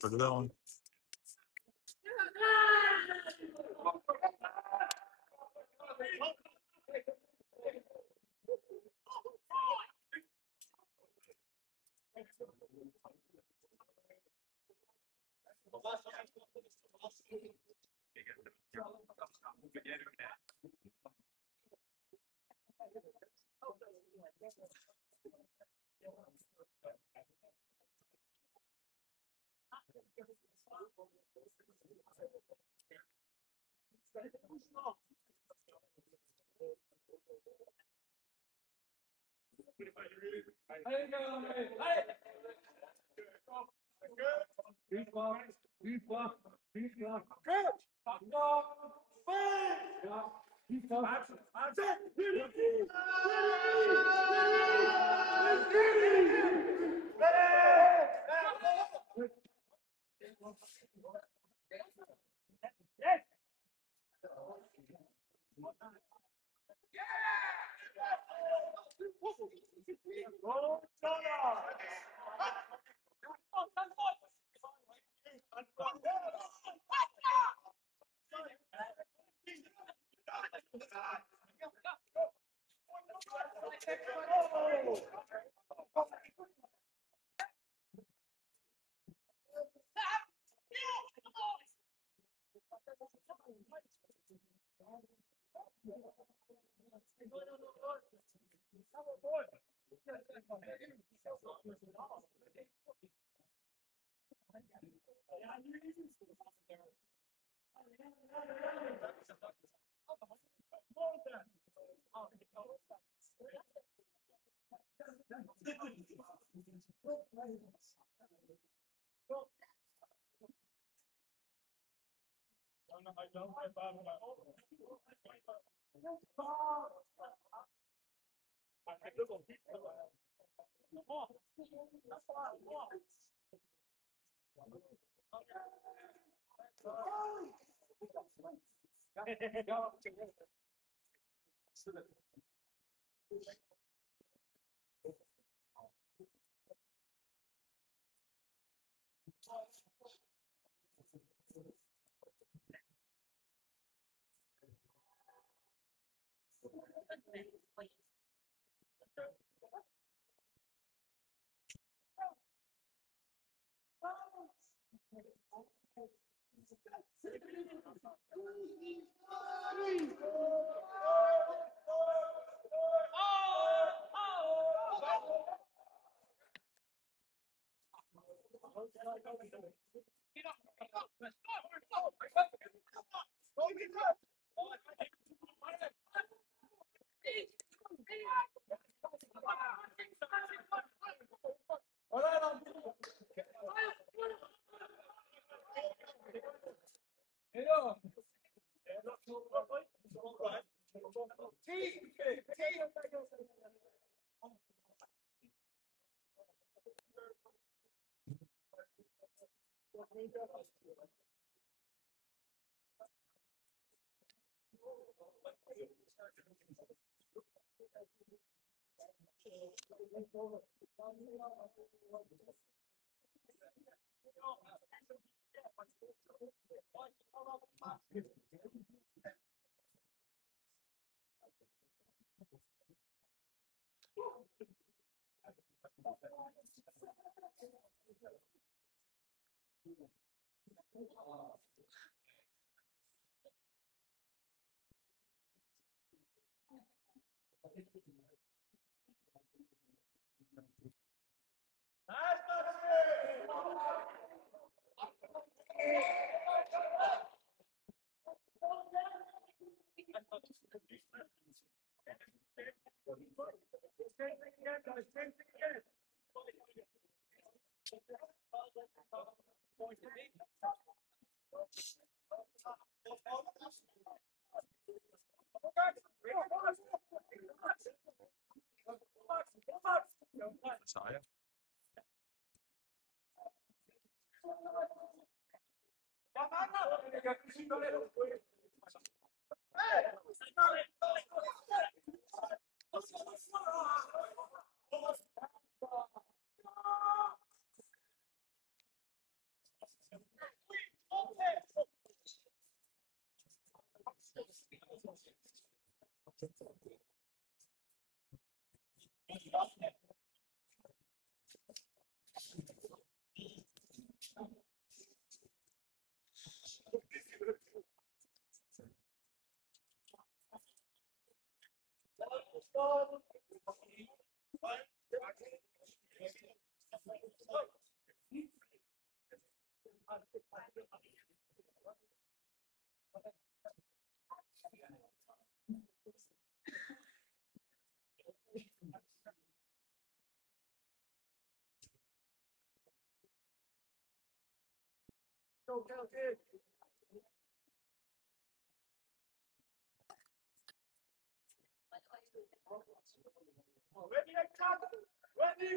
Perdão. Saya. Okay. Ready?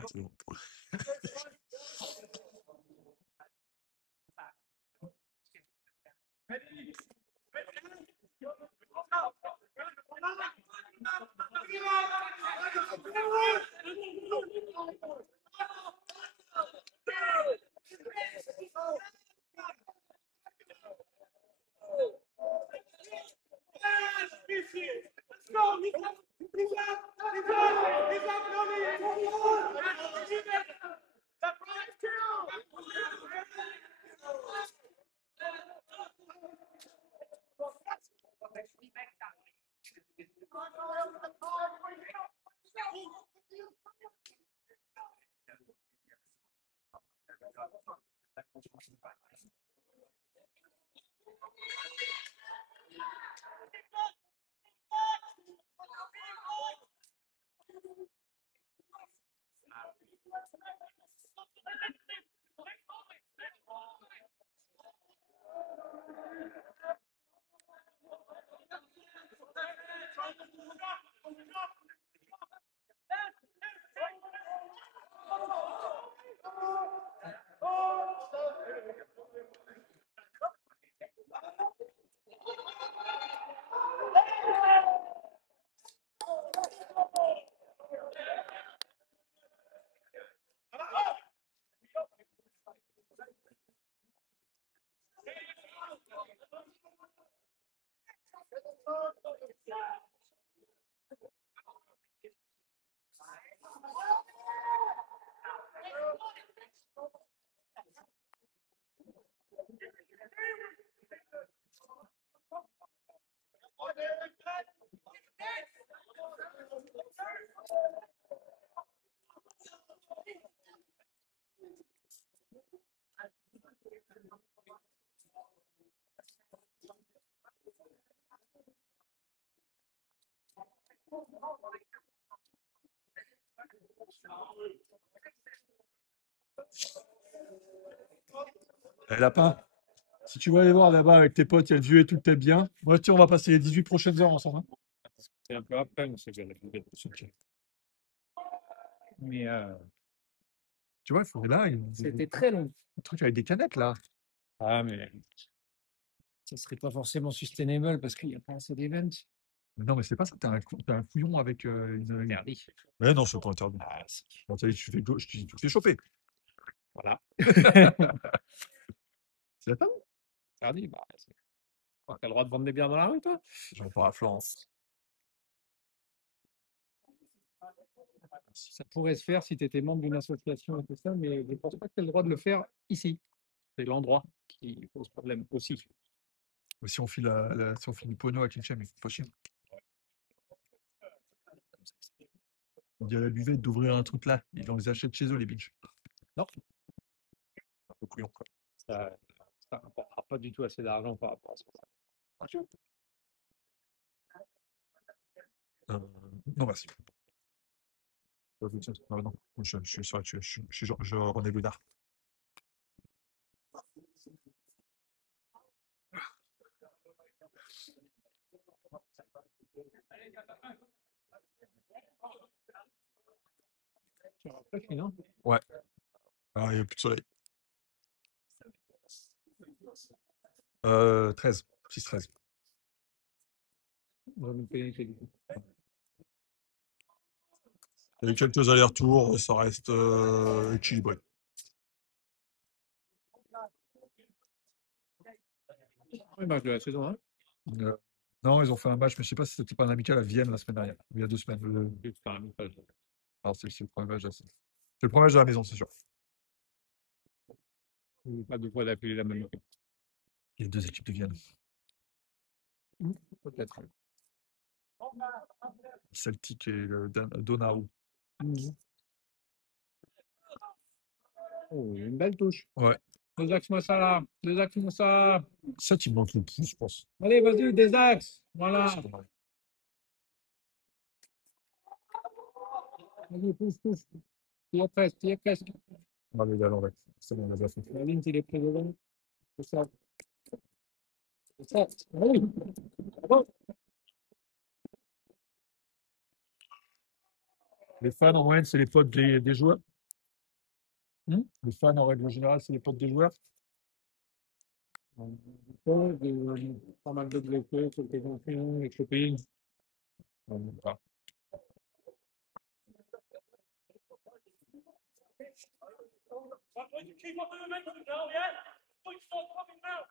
Ah, c'est bon. Eh, lapin, si tu veux aller voir là-bas avec tes potes, il y a le vieux et tout le bien. Moi, tiens, on va passer les 18 prochaines heures ensemble, hein. C'est un peu après, on sait que Ok. Mais Tu vois, il faut là, c'était très long. un truc avec des canettes là. Ah, mais ça serait pas forcément sustainable parce qu'il n'y a pas assez d'events. Mais non, mais c'est pas ça, t'as un couillon avec une. Interdit. Mais non, c'est pas interdit. Ah, si. Bon, tu fais, tu te fais choper. Voilà. C'est pas Interdit. Bah, t'as le droit de vendre des bières dans la rue, toi? j'en parle à Florence. Ça pourrait se faire si tu étais membre d'une association et tout ça, mais je ne pense pas que tu as le droit de le faire ici. C'est l'endroit qui pose problème aussi. Mais si on file, si on file du pognon avec une chaîne, il faut pas chier. On dit à la buvette d'ouvrir un truc là. Ils les achètent chez eux, les bitches. Non, Un peu couillon, quoi. ça rapportera pas du tout assez d'argent par rapport à ça. Non, merci. Non, je suis sur je suis René Godard. Tu as rafraîchi, non? Ouais. Ah, il n'y a plus de soleil. 13. 6-13. On va nous pénétrer du coup. Il y a eu quelques allers-retours, ça reste équilibré. Le match de la saison 1. Euh, non, ils ont fait un match, mais je sais pas si c'était pas un amical à Vienne la semaine dernière, il y a 2 semaines. Alors, c'est le premier match, c'est le premier match de la maison, c'est sûr. Pas deux fois d'affilée la même équipe. Il y a 2 équipes de Vienne. Peut-être. Celtic et le Donau. Oh, une belle touche. Ouais. Des axes Massala. Des axes Massala. Ça, tu me manques le plus, je pense. Allez, vas-y, des axes. Voilà. C'est pas mal. Vas-y, pousse. Tu y es presque. Ah, mais alors, ouais. C'est bon, on les a fait. La ligne, il est pris devant. C'est ça. Oui. Bravo. Les fans, en moyenne, c'est les potes des joueurs. Les fans, en règle générale, c'est les potes des joueurs. Pas mal de blessés, quelques anciens, les copines. Ah. Why you keep up the momentum now, yeah? Points start coming now.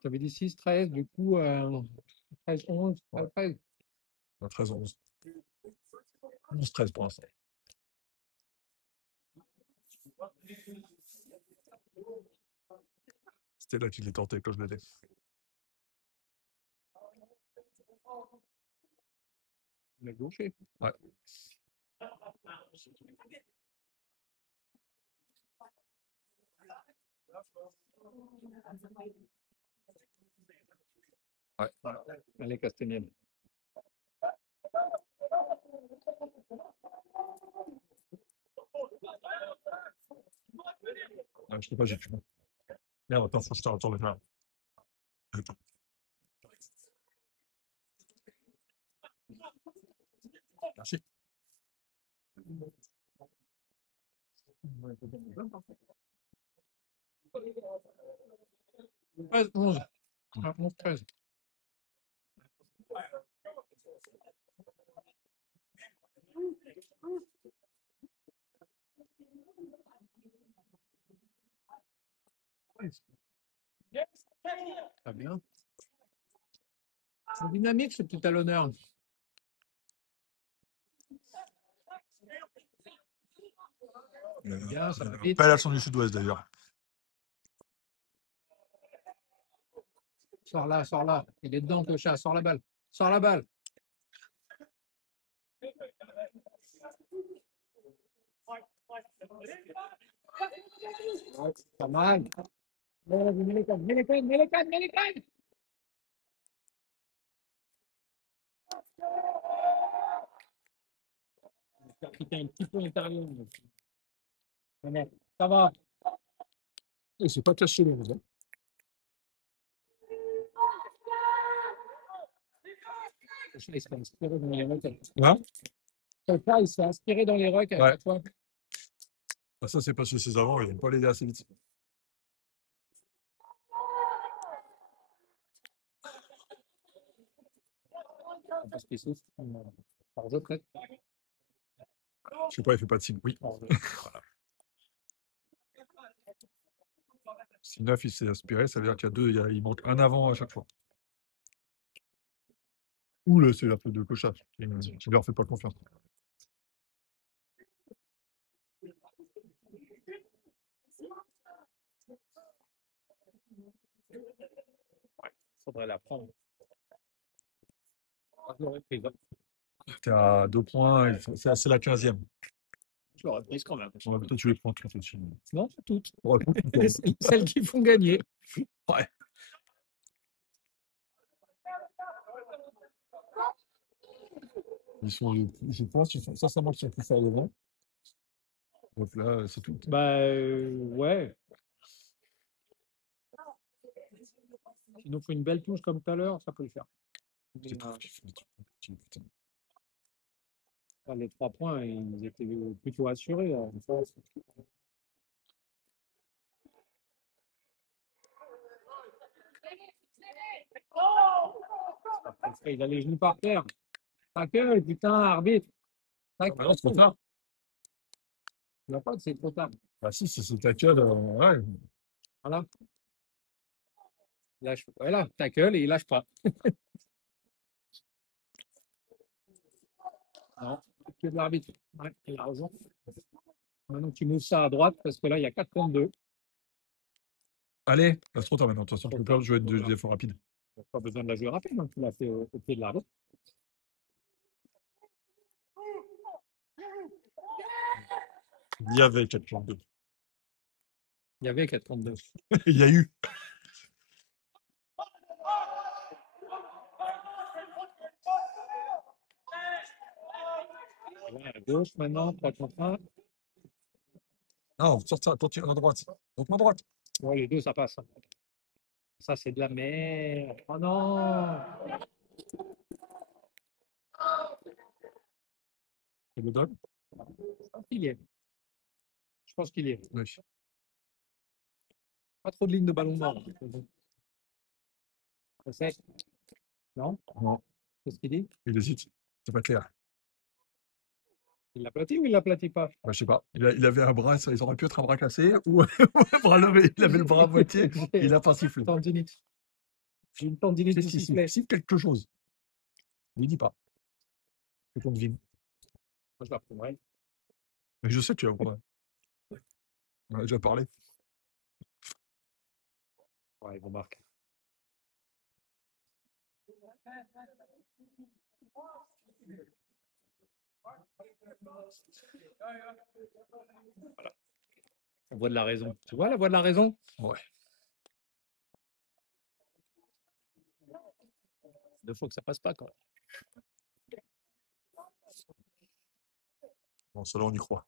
Tu avais dit 6-13, du coup, 13-11, 13. 13-11. 11-13 pour l'instant. C'était là qu'il les tentait quand je l'ai dit. Le gaucher. Ouais. Ouais. Allez, Castagnette. Ah, je sais pas, j'ai tué. Merde, attends, faut que je te retourne là. Attends. Merci. 13-11. 11-13. Très bien. C'est dynamique, ce petit talonneur. Bien, ça va vite. Pas l'action du sud-ouest d'ailleurs. Sors là. Il est dedans, Cochat. Sors la balle. Ouais, pas mal. Mets les cannes. J'espère un petit peu l'intérieur. Ça va. Et c'est pas caché les maisons. Cochat, il s'est inspiré dans les rocs. Hein? Cochat, il s'est inspiré dans les rocs à chaque fois. Ah, ça, c'est parce que ses avants, ils n'ont pas l'aider assez vite. Parce qu'il souffre. Par jeu, peut-être. Je sais pas, il fait pas de signe. Oui. Voilà. Si 9 il s'est aspiré, ça veut dire qu'il y a 2, il manque un avant à chaque fois. Ou c'est la faute de Cochat qui ne leur fait pas confiance. Faudrait la prendre. T'es à 2 points, c'est la 15e. Je l'aurais prise quand même. Toi, tu les prends toutes aussi. Non, c'est toutes. Ouais, Celles qui font gagner. ouais. Je pense qu'ils sont sincèrement qu'ils sont plus forts devant. Donc là, c'est tout. Bah ouais. S'il nous faut une belle touche comme tout à l'heure, ça peut le faire. C'est trop qu'ils font des trucs compliqués, putain. Les 3 points, ils étaient plutôt assurés. Là. Il a les genoux par terre. Ta gueule, putain, arbitre. Tac, Bah non, c'est trop tard. il n'y a pas, c'est trop tard. Bah si, si c'est tackle, ouais. Voilà. Lâche, voilà, tackle et il lâche pas. Non, que de l'arbitre. Ouais, il a raison. Maintenant, tu moves ça à droite parce que là, il y a 4 contre 2. Allez, bah, c'est trop tard maintenant. De toute façon, tu Trop peux pas tard. jouer Trop de tard. défauts rapides. Pas besoin de la jouer rapide, hein. Tu l'as fait au pied de l'arbitre. Il y avait 4-2. Il y avait 4 contre 2. Il y a eu. Là, à gauche maintenant, 3 contre 1. Non, sortir, continue à droite. Donc à droite. Ouais, les deux, ça passe. Ça, c'est de la merde. Oh non! Et le donne. Je pense qu'il y est. Je pense qu'il y est. Oui. Pas trop de lignes de ballon mort. C'est sec. Non? Non, Qu'est-ce qu'il dit? il hésite. C'est pas clair. Il l'aplatit ou il l'aplatit pas? Bah, je sais pas. Il avait un bras, ça, ils auraient pu être un bras cassé ou un bras levé. Il avait le bras à moitié. Il n'a pas sifflé. Tendinite. J'ai une tendinite du Qu'est-ce qu'il sifflet. siffle quelque chose. Il ne dit pas. Faut qu'on devine. Moi, je l'approuverai. Mais je sais que tu vas pas. On en a déjà parlé. Ouais, ils vont marquer. Voilà. On voit de la raison. Tu vois la voix de la raison? Ouais. Deux fois que ça passe pas, quoi. Bon, cela, on y croit.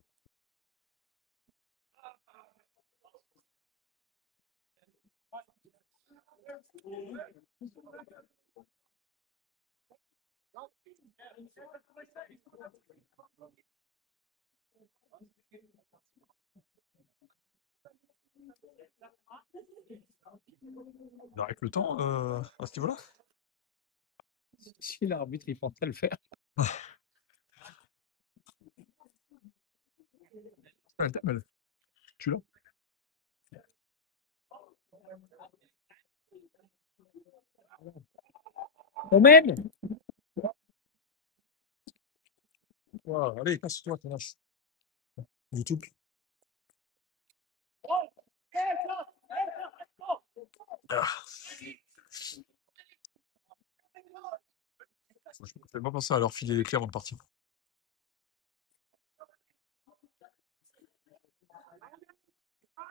Il arrête le temps à ce niveau-là. Si l'arbitre, il pensait le faire. Elle t'appelle. Tu l'as. On mène! Wow, allez, casse-toi, tenace. YouTube. Ah. Je ne pas penser à leur filer les clés avant de partir.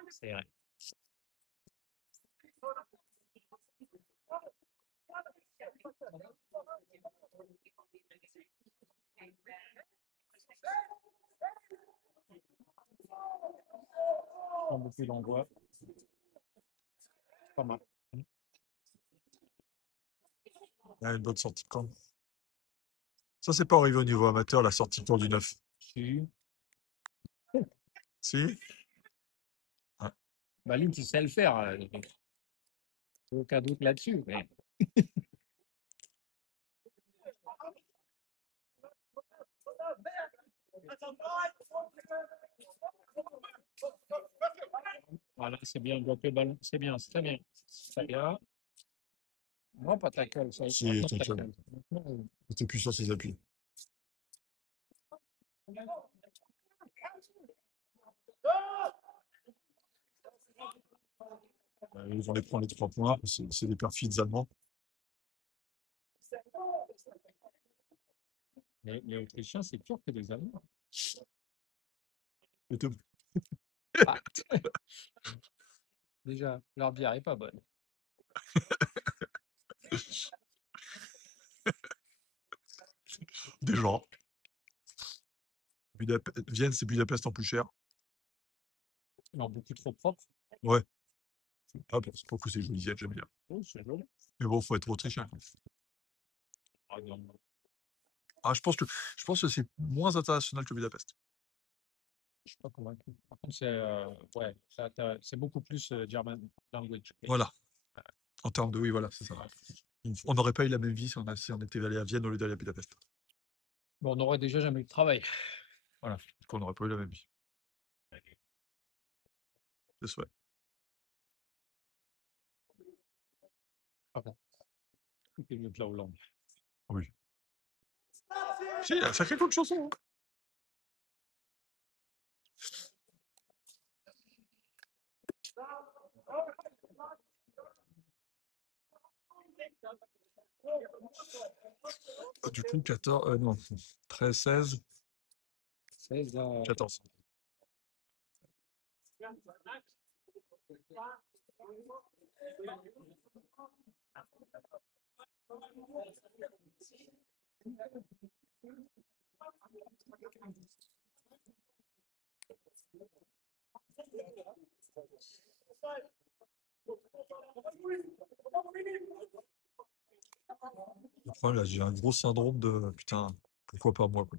C'est vrai. On depuis l'envoi. Pas mal. Il y a une bonne sortie de camp. Ça, c'est pas arrivé au niveau amateur, la sortie de camp du 9. Si. Si. Baline, tu sais le faire. Aucun doute là-dessus. Mais... Voilà, c'est bien, bloque le ballon. C'est bien, c'est très bien. Très bien. Non, pas tackle. Ça, Si, maintenant, tackle. tackle. Maintenant, C'était plus sur ses appuis. Ils vont les prendre les 3 points. C'est des perfides allemands. les Autrichiens, c'est pire que les Allemands. Et tout. Ah. Déjà, leur bière est pas bonne. Des gens. Vienne, c'est Budapest en plus cher. Non, beaucoup trop propre. Ouais. Ah, bon, c'est pas que c'est joli, Vienne, j'aime bien. Oh, c'est joli. Mais bon, faut être autrichien. Ah, non. Ah, je pense que c'est moins international que Budapest. Je suis pas convaincu. Par contre, ouais, c'est beaucoup plus German language. Voilà. En termes de oui, voilà, c'est ça. On n'aurait pas eu la même vie si on était allé à Vienne au lieu d'aller à Budapest. Bon, on n'aurait déjà jamais eu de travail. Voilà, qu'on n'aurait pas eu la même vie. Je souhaite. Ah bon. C'était mieux que la Hollande. Oui. Si, il y a sacré coup de chanson. Hein. Du coup, 14, non, 13, 16, 16 à 14. Enfin, là, j'ai un gros syndrome de putain, pourquoi pas moi, quoi.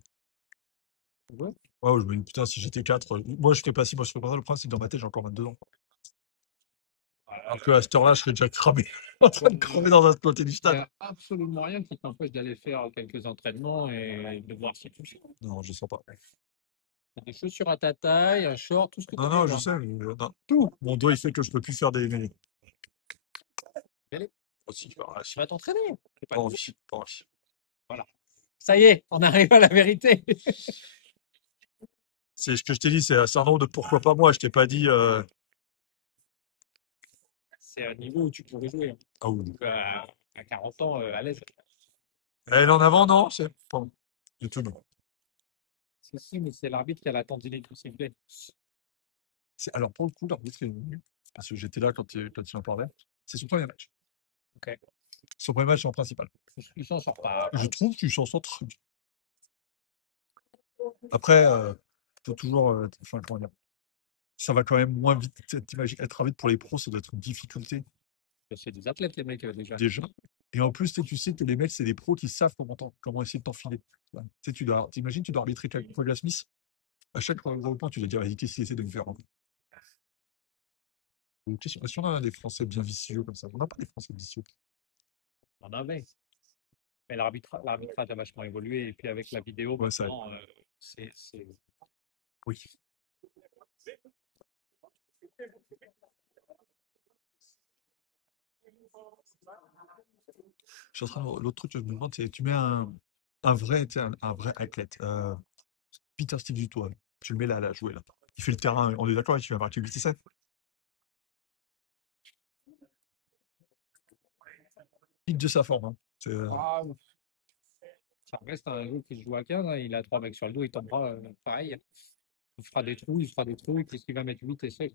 Ouais. Ouais, où je me dis, putain, si j'étais 4, moi je ferais pas ci, moi je ferais pas ça. Le problème, c'est que dans ma tête, j'ai encore 22 ans. Alors qu'à cette heure-là, je serais déjà cramé, en train de crever dans un côté du Il n'y stade. a absolument rien qui t'empêche d'aller faire quelques entraînements et de voir si tu fais. Non, je sens pas. Des chaussures à ta taille, un short, tout ce que tu Non, veux. non, je sais, mais, non. Tout. Mon doigt, il fait que je peux plus faire des. Allez, Aussi, voilà, tu vas t'entraîner. C'est pas pas envie, pas envie. Voilà. Ça y est, on arrive à la vérité. C'est ce que je t'ai dit, c'est un syndrome de pourquoi pas moi. Je t'ai pas dit. C'est un niveau où tu pourrais jouer. Hein. Ah oui. Donc, à 40 ans, à l'aise. Elle en avant, non, c'est pas du tout, non. C'est si, mais c'est l'arbitre qui a la tendinite du sifflet. Alors, pour le coup, l'arbitre est venu, parce que j'étais là quand il en parlait. C'est son premier match. Ok. Son premier match en principal. Il s'en sort pas. Je trouve que tu s'en sors très bien. Après, faut toujours. Enfin, comment dire. Ça va quand même moins vite. T'imagines, être arbitre pour les pros, ça doit être une difficulté C'est des athlètes, les mecs, déjà. déjà. Et en plus, tu sais que les mecs, c'est des pros qui savent comment essayer de t'enfiler. Tu sais, t'imagines, tu dois arbitrer Douglas Smith. À chaque regroupement, tu dois dire, vas-y, qu'est-ce qu'il essaie de me faire? Hein. Une question. Est-ce qu'on a des Français bien vicieux comme ça? On n'a pas des Français vicieux. On en avait. Mais l'arbitrage a vachement évolué. Et puis avec la vidéo, Ouais, ça. maintenant, c'est. Oui. Je suis en train de. L'autre truc que je me demande, c'est tu mets un vrai, tu sais, un vrai athlète. Peter Steve du Toit. Tu le mets là, à jouer là. Il fait le terrain. On est d'accord, il fait marquer 8 et 7. Pique de sa forme. Hein. Ah, ça reste un joueur qui se joue à 15. Hein. Il a 3 mecs sur le dos, il tombera pareil. Il fera des trous, il fera des trous. Et qu'est-ce qu'il va mettre 8 et 7?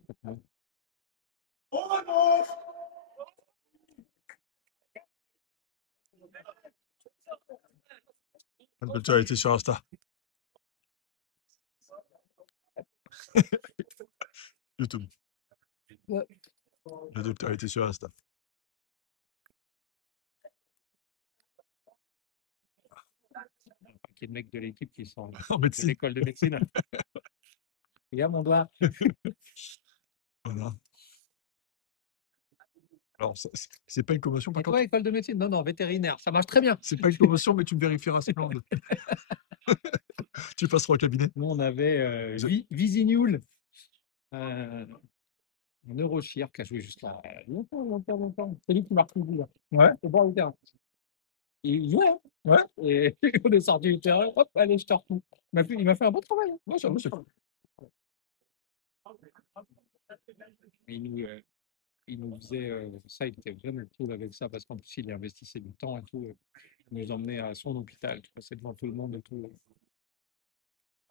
Le docteur a été sur Insta. YouTube. Ouais. Le docteur a été sur Insta. Qui est le mec de l'équipe qui sont En de médecine. l'école de médecine. Regarde mon doigt. Voilà. Alors, c'est pas une commotion, par Et toi, contre. école de médecine? Non, non, vétérinaire. Ça marche très bien. C'est pas une commotion, mais tu me vérifieras ce plan. Tu passeras au cabinet. Nous, on avait Visignoul, un neurochir qui a joué jusqu'à longtemps. C'est lui qui marque le but. Là. Ouais. Au bas au terrain. Il jouait. Hein. Ouais. Et on est sorti du terrain. Hop, allez, je te retrouve. Il m'a fait un bon travail. Hein. Ouais, c'est cool. Il nous faisait ça, il était vraiment cool avec ça parce qu'en plus, il investissait du temps et tout. Il nous emmenait à son hôpital, tu passais devant tout le monde et tout.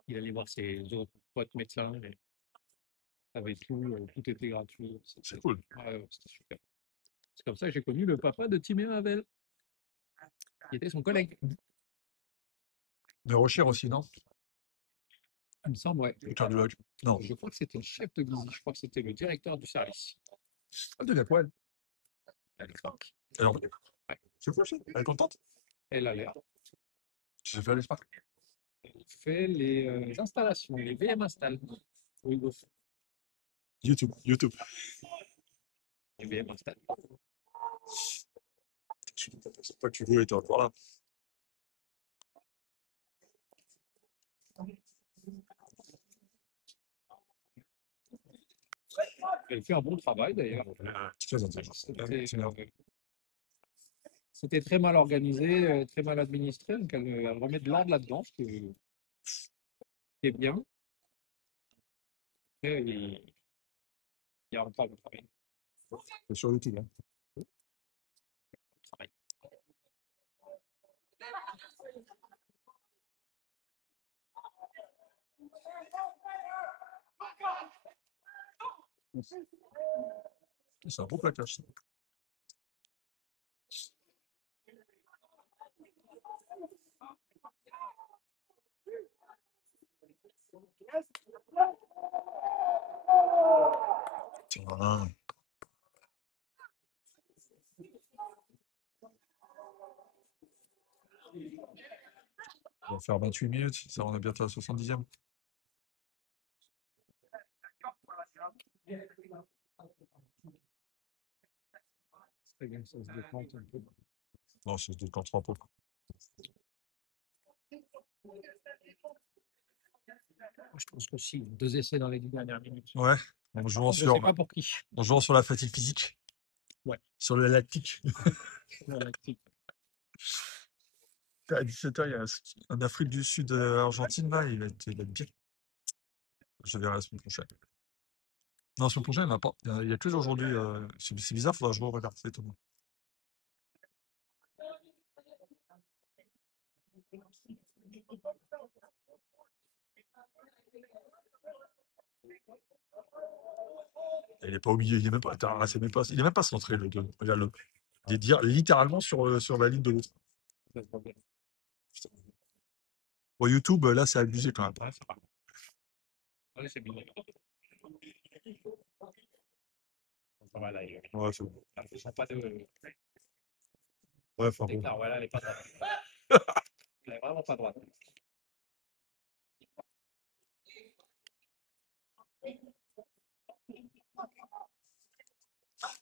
Il allait voir ses autres potes médecins. Et avait tout était gratuit. C'est cool. Ouais, c'était super. C'est comme ça que j'ai connu le papa de Timé Ravel, qui était son collègue. Neurochir aussi, non? Il me semble, ouais. Le cardiologue. Non. Je crois que c'était le chef de Glizy, je crois que c'était le directeur du service. Elle devient quoi, elle? À l'époque. Alors, c'est cool, ça. Elle est contente? Elle a l'air. Tu sais faire les sparks? Elle fait les installations, les VM install. Windows. YouTube. Les VM install. Je sais pas que tu veux, était encore là. Elle fait un bon travail d'ailleurs. Très intéressant. C'était très mal organisé, très mal administré, donc elle remet de l'ordre là-dedans, ce qui est bien. Et il y a encore du travail. C'est sur YouTube. Hein. Travail. C'est un beau plaquage. Ça. Tiens, on va faire 28 minutes. Ça, on est bientôt à 70e. C'est bien que ça se déplante un peu. Non, c'est des contre un peu. Je pense qu'aussi, 2 essais dans les 10 dernières minutes. Ouais. En jouant Je ne sur, sais pas pour qui. en jouant sur la fatigue physique. Ouais. Sur le lactique. La lactique. À 17h, il y a un Afrique du Sud Argentine, là, il va être bien. Je verrai la semaine prochaine. Non, la semaine prochaine, il n'y en a pas. Il y a que aujourd'hui. C'est bizarre, il faudra que je regarde. C'est étonnant. Il n'est pas au milieu, il n'est même pas. Attends, c'est même pas, il n'est même pas centré, le 2. Regarde-le. Il est littéralement sur la ligne de l'autre. Ça se voit bien. Bon, YouTube, là, c'est abusé quand même. Ouais, c'est pas mal. Allez, c'est bien. Ça va là. Ouais, c'est bon. Ils sont pas de. Ouais, enfin bon. D'écart, voilà, elle est pas droite. Elle est vraiment pas droite.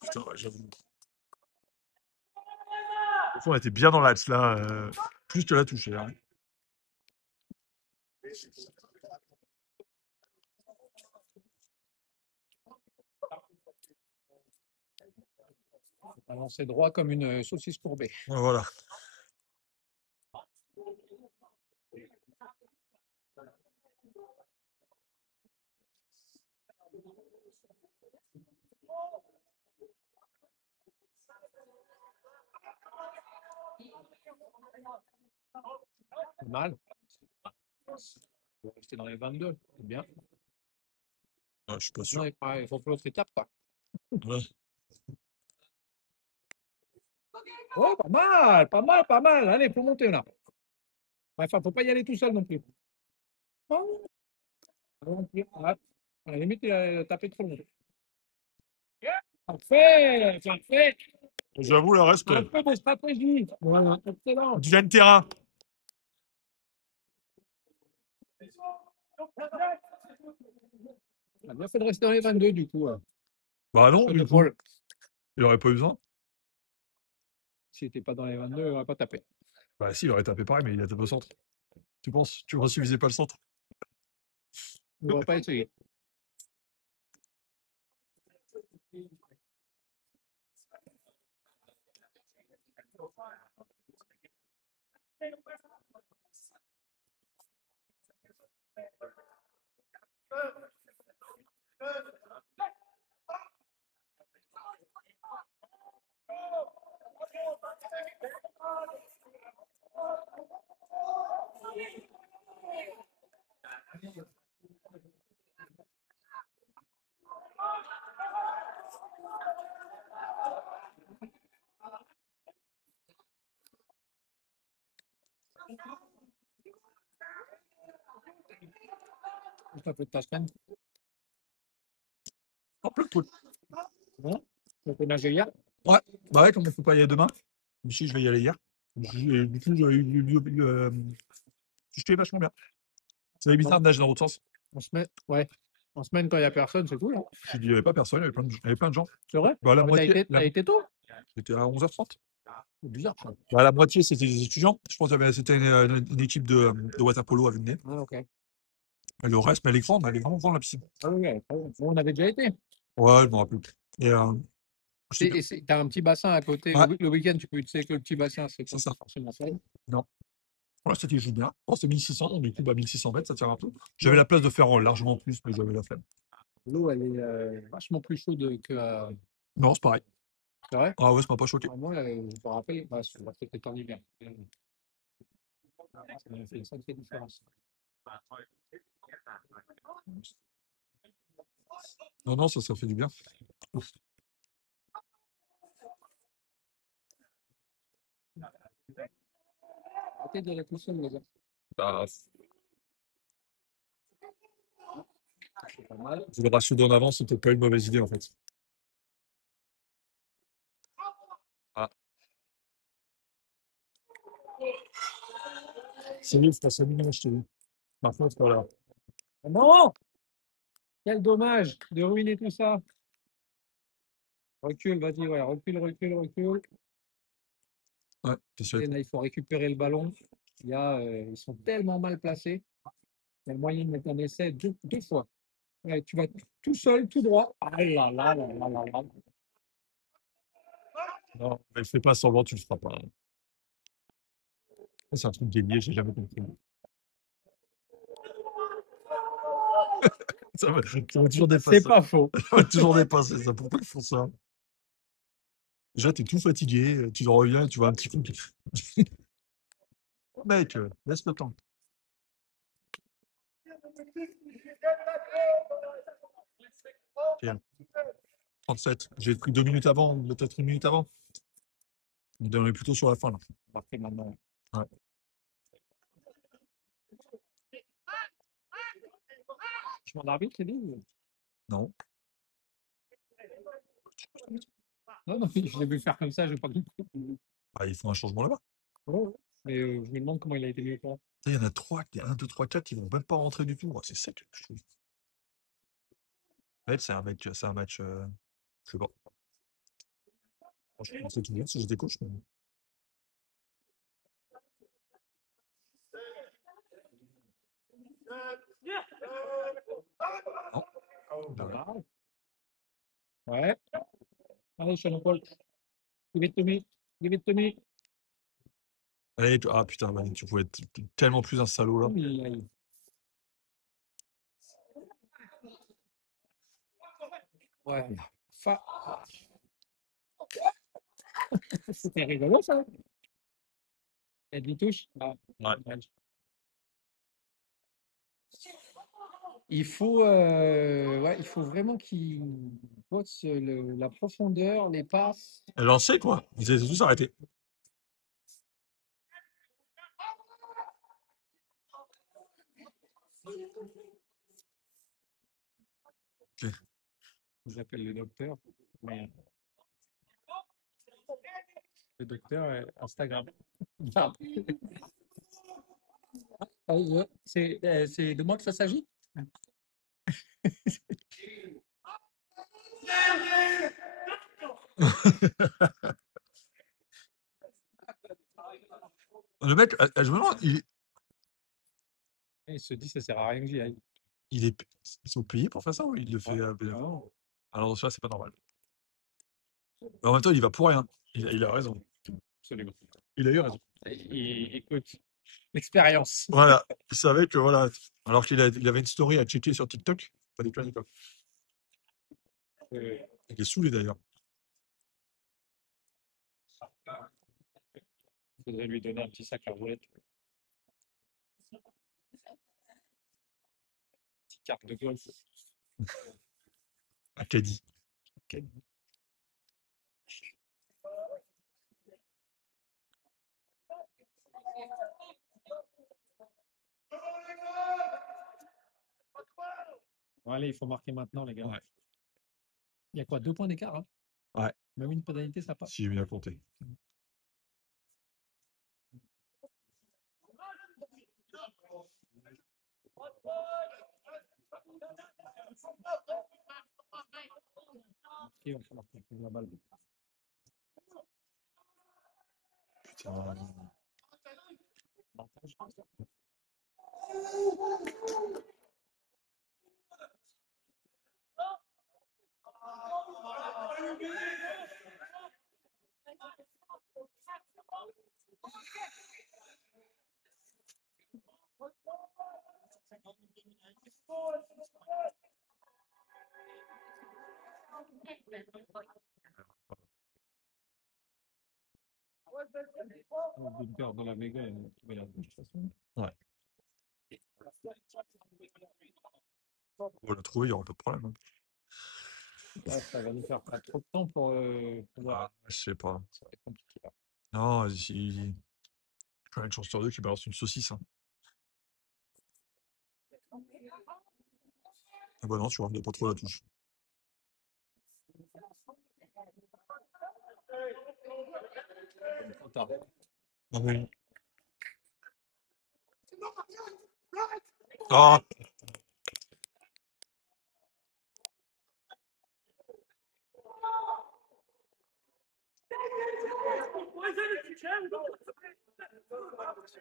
Putain, ouais, j'avoue. Au fond, on était bien dans l'axe, là. Plus que la toucher. Hein. Avancer droit comme une saucisse courbée. Ouais, voilà. Pas mal. On va rester dans les 22. C'est bien. Ouais, je suis pas sûr. Non, il faut que l'autre étape, quoi. Ouais. Oh, pas mal, pas mal, pas mal. Allez, faut monter là. Enfin, faut pas y aller tout seul non plus. Oh. À la limite, il a tapé trop long. Parfait, parfait. J'avoue, le reste, Un peu de stratégie. Voilà, excellent. du gain de terrain. On a bien fait de rester dans les 22 du coup. Bah non, Sur du coup, l'épaule. il aurait pas eu besoin. S'il n'était pas dans les 22, il n'aurait pas tapé. Bah si, il aurait tapé pareil, mais il a tapé au centre. Tu penses? Tu ne suffisait pas le centre? Il n'aurait pas essayé. Ça fait de ta semaine. En plein truc. Bon, tu as nager hier. Ouais, bah ouais, comme il ne faut pas y aller demain. Si, je vais y aller hier. Et du coup, j'étais vachement bien. C'est bizarre de nager dans l'autre sens. En semaine, ouais. En semaine, quand il n'y a personne, c'est cool. Hein. J'ai dit, il n'y avait pas personne, il y avait plein de gens. C'est vrai? Bah, la Ah, mais moitié, t'as été tôt? C'était à 11h30. C'est bizarre, ça. Bah, la moitié, c'était des étudiants. Je pense que c'était une équipe de water-polo à venir. Ah, ok. Et le reste, mais elle est grande, elle est vraiment grande la piscine. Ah, oui, ouais. On avait déjà été. Ouais, je me rappelle plus. Et je sais plus. Et t'as un petit bassin à côté. Ouais, Le week-end, tu peux utiliser que le petit bassin, c'est c'est pas ça. forcément ça. Non. Voilà, c'était juste bien. Oh, c'est 1600, donc du coup, bah, 1600 mètres, ça tient un peu. J'avais Ouais. la place de faire largement plus, mais j'avais la flemme. L'eau, elle est vachement plus chaude que. Non, c'est pareil. C'est vrai? Ah ouais, ça m'a pas choqué. Moi, je me rappelle, bah, c'était en hiver. Ça m'a fait une sacrée différence. Non, non, ça fait du bien. Arrêtez de la console, les gars. Bah, C'est pas mal. le ratio d'en avant, c'était pas une mauvaise idée, en fait. Ah, c'est livre, c'est mignon, je te dis. Par contre, voilà. Non! Quel dommage de ruiner tout ça. Recule, vas-y, ouais, recule, recule, recule. Ouais, t'es sûr. Et là, il faut récupérer le ballon. Ils sont tellement mal placés. Il y a le moyen de mettre un essai deux fois. Ouais, tu vas tout seul, tout droit. Ah là là là là là là. Non, mais fais pas semblant, tu le feras pas. C'est un truc gagné, j'ai jamais compris. Ça va toujours C'est dépasser. pas faux. Ça va toujours dépasser ça. Pourquoi ils font ça? Déjà, t'es tout fatigué, tu reviens et tu vois un petit coup qui. Mec, laisse le temps. Tiens, 37. J'ai pris 2 minutes avant, peut-être 1 minute avant. On est plutôt sur la fin, là. Après, maintenant, Ouais. je m'en arbitre, c'est bien. Non. Non, non, je l'ai vu faire comme ça, je n'ai pas compris. Ah, ils font un changement là-bas. Ouais, ouais. Mais je me demande comment il a été mis au point. Il y en a 3, 1, 2, 3, 4 qui vont même pas rentrer du tout. Ouais, c'est sec, je trouve. En fait, c'est un match, je sais pas. Franchement, c'est tout bien si j'étais coach. Mais... Non. De rien. Voilà. Ouais. Allez, Sean Paul. Give it to me. Give it to me. Allez, ah putain, Manu, tu pouvais être tellement plus un salaud là. Aïe, aïe. Ouais. Fa- C'était rigolo, ça. Elle lui touche. Ah, Ouais. dommage. Il faut vraiment qu'il bosse la profondeur, les passes. Elle lançait quoi. Ils étaient tous arrêtés. Ok. J'appelle le docteur. Mais le docteur est Instagram. Ah, c'est de moi que ça s'agit? Le mec, je me demande, Il se dit, ça sert à rien que j'y aille. ils sont payés pour faire ça ou il le fait Ouais. bénévolement? Alors ça, c'est pas normal. Mais en même temps, il y va pour rien. Il a raison. Absolument. Il a eu raison. Écoute, l'expérience. Voilà. Il savait que voilà. Alors il avait une story à checker sur TikTok. Pas des conneries, quoi. Euh, Il est saoulé d'ailleurs. faudrait lui donner un petit sac à roulettes, une petite carte de golf. Un caddie. Bon, allez, il faut marquer maintenant, les gars. Ouais. Il y a quoi, 2 points d'écart, hein? Ouais. Même une pénalité, ça passe. Si j'ai bien compté. Et on peut marquer la balle. Putain. Partage. D'une paire dans la méga, mais la bouche, de toute façon. Ouais. On l'a trouvé, il n'y aura pas de problème, hein. Là, ça va nous faire pas trop de temps pour pouvoir. Je sais pas. Ça va être compliqué là. Non, il y a une chance sur deux qu'il balance une saucisse, hein. Ah bah non, tu vois, il n'y a pas trop la touche. Trop tard. Ah oui. Ah,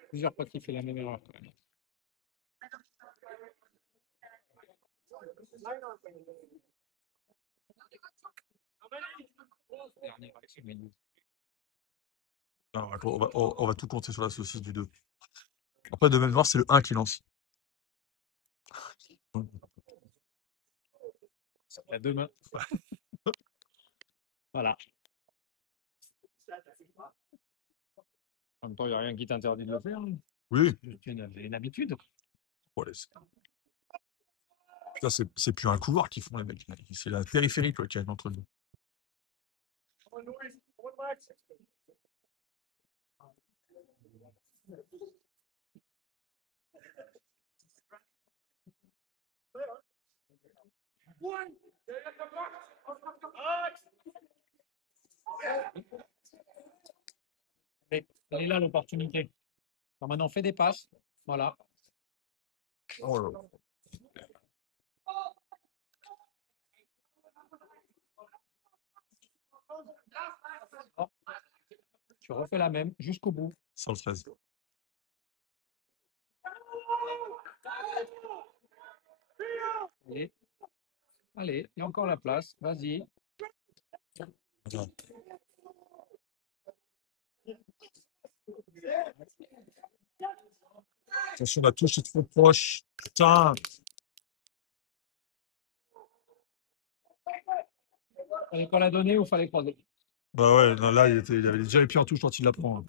Plusieurs fois qu'il fait la même erreur quand même. Dernier, ouais, c'est gagné. non, on va tout compter sur la saucisse du 2. Après, de même voir, c'est le 1 qui lance. À demain. Voilà. En même temps, il n'y a rien qui t'interdit de le faire, hein. Oui. C'est une habitude. Ouais, putain, c'est plus un couloir qu'ils font, les mecs. C'est la périphérie, quoi, qui est entre deux. Et elle est là l'opportunité. Alors maintenant, fais des passes. Voilà. Oh là là. Oh. Tu refais la même jusqu'au bout. Sur le 13. Allez. Allez, il y a encore la place. Vas-y. Attends. Attention, la touche est trop proche. Putain. Fallait pas la donner ou fallait croiser? Bah ouais, non, là, il avait déjà les pieds en touche quand il la prend, hein.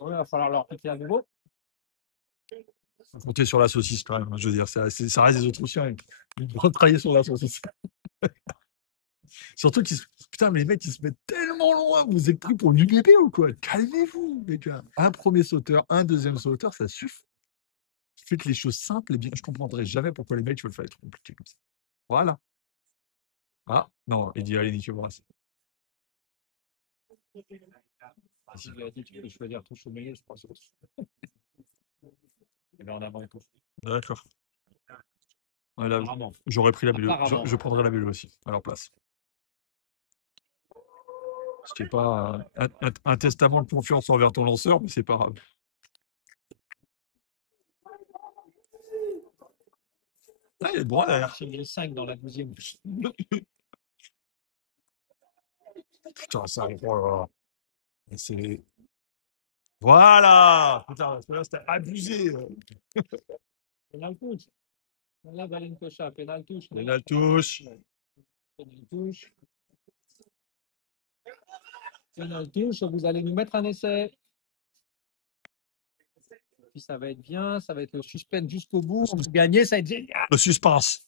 Ouais, il va falloir leur piquer à nouveau. Faut compter sur la saucisse quand même, hein, je veux dire, ça reste des Autrichiens. Ils vont travailler sur la saucisse. Surtout putain, mais les mecs, ils se mettent tellement loin. Vous êtes pris pour l'UBB ou quoi? Calmez-vous, les gars. Un premier sauteur, un deuxième sauteur, ça suffit. Faites les choses simples et bien. Je comprendrai jamais pourquoi les mecs veulent faire les trucs compliqués comme ça. Voilà. Ah, non, il dit allez, nique Brass. Si je l'ai dit, tu peux choisir touche au milieu, je pense. Et bien en avant et tout. D'accord. Ouais, là, Apparemment. j'aurais pris la bulle. Apparemment. Je prendrais la bulle aussi, à leur place. Ce qui n'est pas un testament de confiance envers ton lanceur, mais c'est pas grave. Ah, il est bon derrière. J'ai mis le 5 dans la 12e. Putain, ça, oh là là. C'est. Voilà! Putain, là, c'était abusé. Pénal touche. Là, Valentin Cocha, pénal touche. Pénal touche. Pénal touche. Pénal touche, vous allez nous mettre un essai. Puis ça va être bien, ça va être le suspense jusqu'au bout. On va gagner, ça va être génial. Le suspense.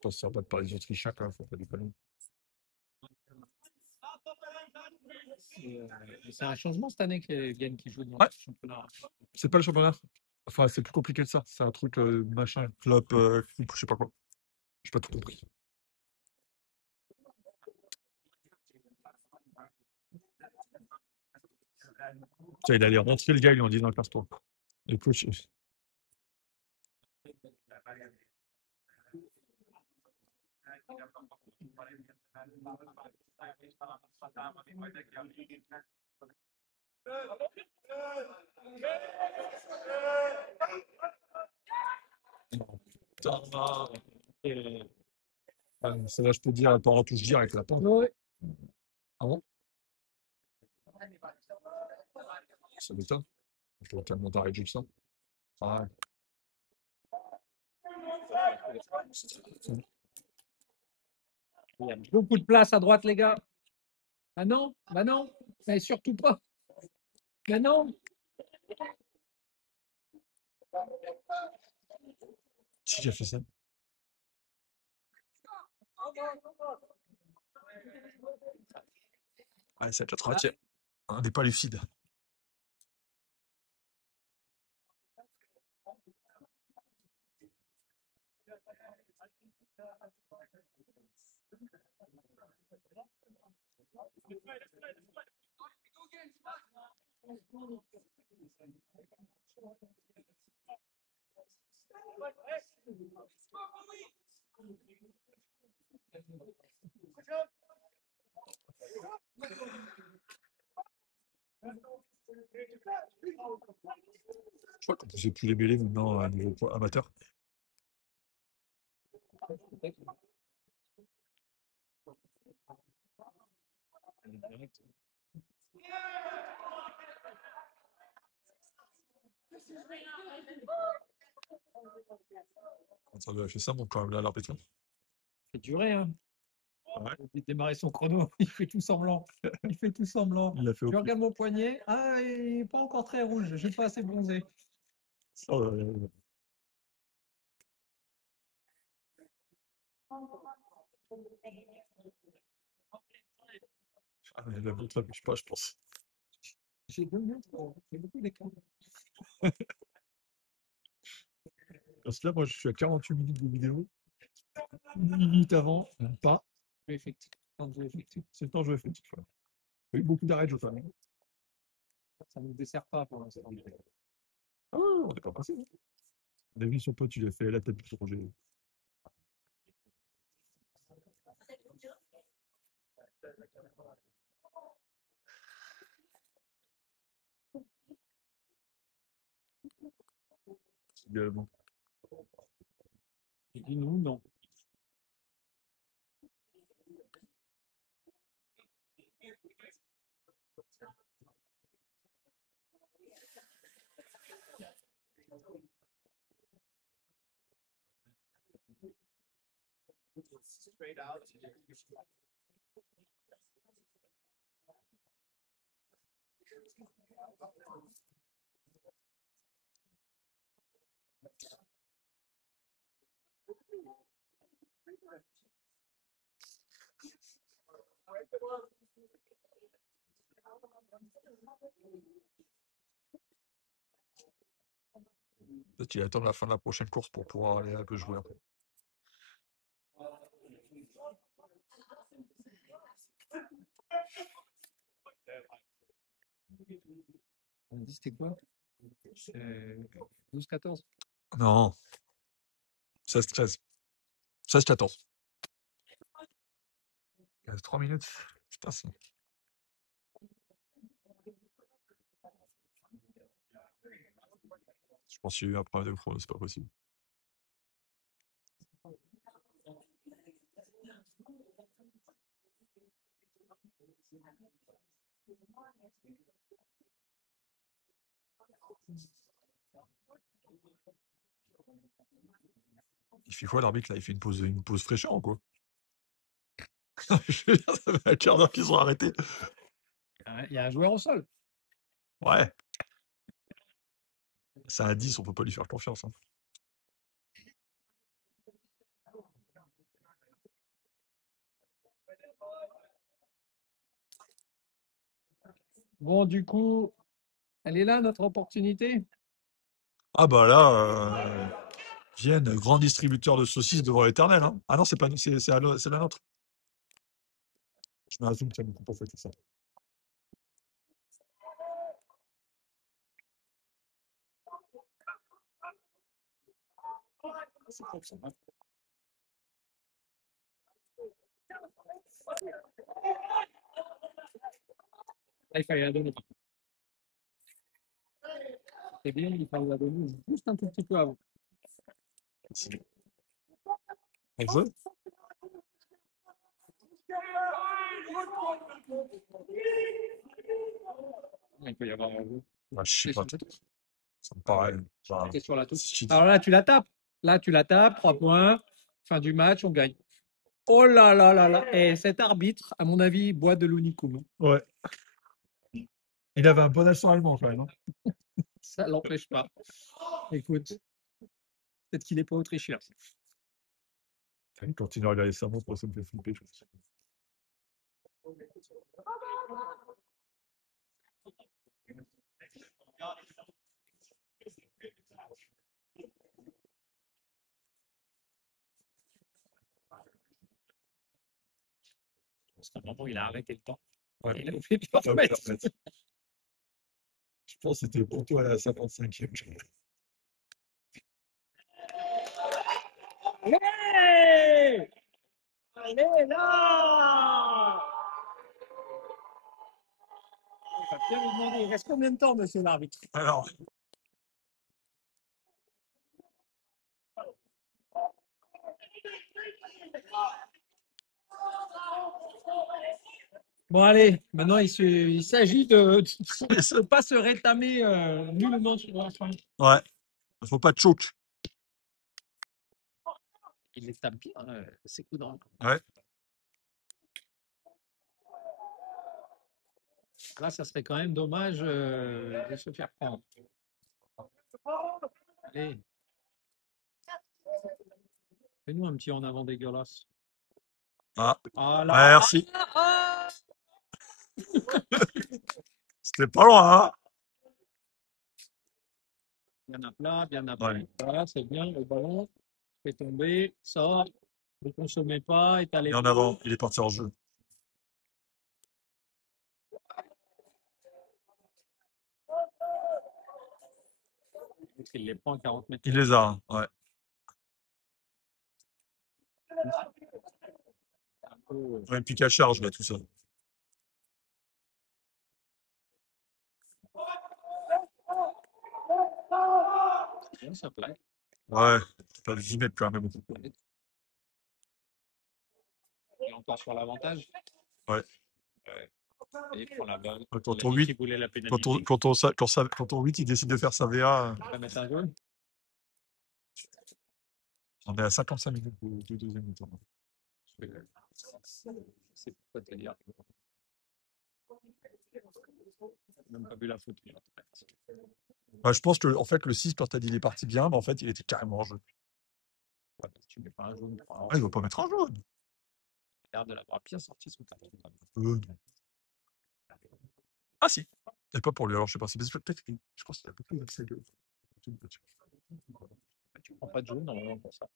Pas ça va par les Autrichiens quand même, faut pas déconner. C'est un changement cette année que Vienne qui joue dans Ouais. le championnat. C'est pas le championnat. Enfin, c'est plus compliqué que ça. C'est un truc machin, club, coupe, je sais pas quoi. J'ai pas tout compris. Tiens, il allait rentrer le gars, ils lui ont dit non, casse-toi. Et le coach. Putain, Et- celle-là, je peux dire, elle part en touche direct, là. Ouais. Ah bon? Ça m'étonne. Je vois tellement d'arrêt de jeu que ça. Ah, ouais. Il y a beaucoup de place à droite, les gars. Ah non, bah non, mais surtout pas. Bah non. Si j'ai fait ça. Allez, c'est la 80e. On n'est pas lucide. Je crois qu'on ne sait plus les mêler maintenant à niveau amateur. Quand ça avait fait ça, bon, quand même, là, l'arbitre. C'est duré, hein. Ouais. Il démarrer son chrono, il fait tout semblant. Il fait tout semblant. Il l'a fait au Je plus. regarde mon poignet. Ah, il n'est pas encore très rouge. Je suis pas assez bronzé. Oh, là, là, là. Ah, mais la montre, elle bouge pas, je pense. J'ai 2 montres. J'ai beaucoup d'écran. Parce que là, moi, je suis à 48 minutes de vidéo. 10 minutes avant, même pas. Jeu effectif. Temps de jeu effectif. C'est le temps de jouer effectif. Ouais. Il y a eu beaucoup d'arrêts de jeu, quand même. Ça ne nous dessert pas pour l'instant. Ah, on n'est pas passé. Hein. On a vu son pote, il a fait la tête du projet. Également. Il dit nous, non. Peut-être qu'il attend la fin de la prochaine course pour pouvoir aller un peu jouer. Après. On a dit c'était quoi 12-14. Non, 16-13. 16-14. Il reste 3 minutes. Putain, je pense qu'il y a eu un problème de chrono, c'est pas possible. Il fait quoi l'arbitre là? Il fait une pause fraîcheur ou quoi? Je veux dire, ça fait un quart d'heure qu'ils sont arrêtés. Il y a un joueur au sol. Ouais. C'est à 10, on peut pas lui faire confiance. Hein. Bon, du coup, elle est là, notre opportunité. Ah bah là, Vienne, grand distributeur de saucisses devant l'éternel. Hein. Ah non, c'est pas nous, c'est la nôtre. Je mets un zoom, ça me coupe pas fait tout ça. C'est propre ça. Hein. Ah, il fallait la donner. C'est bien, il parle la donner juste un tout petit peu avant. On veut? Il peut y avoir un jeu. Bah, je sais C'est pas sur, trop. Ça me paraît. Enfin, c'est sur la touche. si- Alors là, tu la tapes. Là, tu la tapes. 3 points. Fin du match, on gagne. Oh là là là là. Et cet arbitre, à mon avis, boit de l'unicum. Ouais. Il avait un bon accent allemand quand même. Hein. Ça l'empêche pas. Écoute, peut-être qu'il n'est pas autrichien. Il continue à regarder sa montre, ça me fait flipper. Je pense. Parce qu'à un moment, il a arrêté le temps. Ouais. Il a fait Ah ouais, remettre. en fait. Je pense que c'était pour toi à la 55e. Allez! Allez là! On va bien lui demander, il reste combien de temps, monsieur l'arbitre? Alors, Bon, allez, maintenant il s'agit de ne pas se rétamer nullement sur la fin. ouais, faut pas de choke. Il les tape bien, ses coups d'encre. Ouais. Là, ça serait quand même dommage de se faire prendre. Allez. Fais-nous un petit en avant dégueulasse. Ah, Ah là. merci. Ah, C'était pas loin, hein? bien à plat, bien à Ouais. plat. Voilà, c'est bien, le ballon fait tomber, sort, ne consommez pas, étalez Et en pas. avant, il est parti en jeu. Il les prend à 40 mètres. Il les a, hein, ouais. Un peu, Ouais, puis qu'à charge, là, tout ça. bien, ça plaît. Ouais, pas 10 mètres quand même. Et encore sur l'avantage. Ouais. Et il prend la balle. Quand Il a on dit 8, qu'il voulait la quand pénalité. on, quand on, sa- quand ça- quand on 8, il décide de faire sa VA. Il va mettre un jaune. On est à 55 minutes de deuxième mi-temps. C'est quoi te dire. Même pas vu la photo. Bah, je pense que en fait, le 6, quand t'as dit il est parti bien, bah, en fait, il était carrément en jeu. Ouais, si tu mets pas un jaune, Ah, il va pas mettre un jaune. il a l'air de l'avoir bien sorti son carton. Non. Ah si. Et pas pour lui, alors je sais pas. C'est peut-être. Je pense qu'il a beaucoup d'accès de. Tu prends pas de jaune normalement pour ça.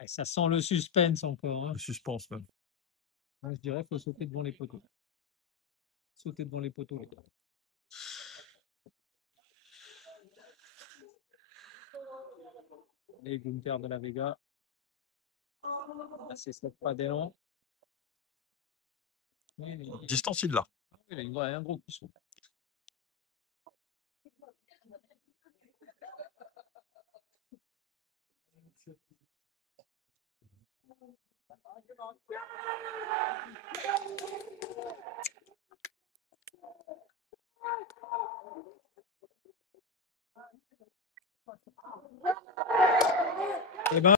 Et ça sent le suspense encore. Hein. Le suspense même. Moi, je dirais qu'il faut sauter devant les poteaux. Sauter devant les poteaux, les gars. Et Gunther de la Vega. C'est cette pas d'élan. Distance, il l'a. Il a un gros coup sur. Eh ben,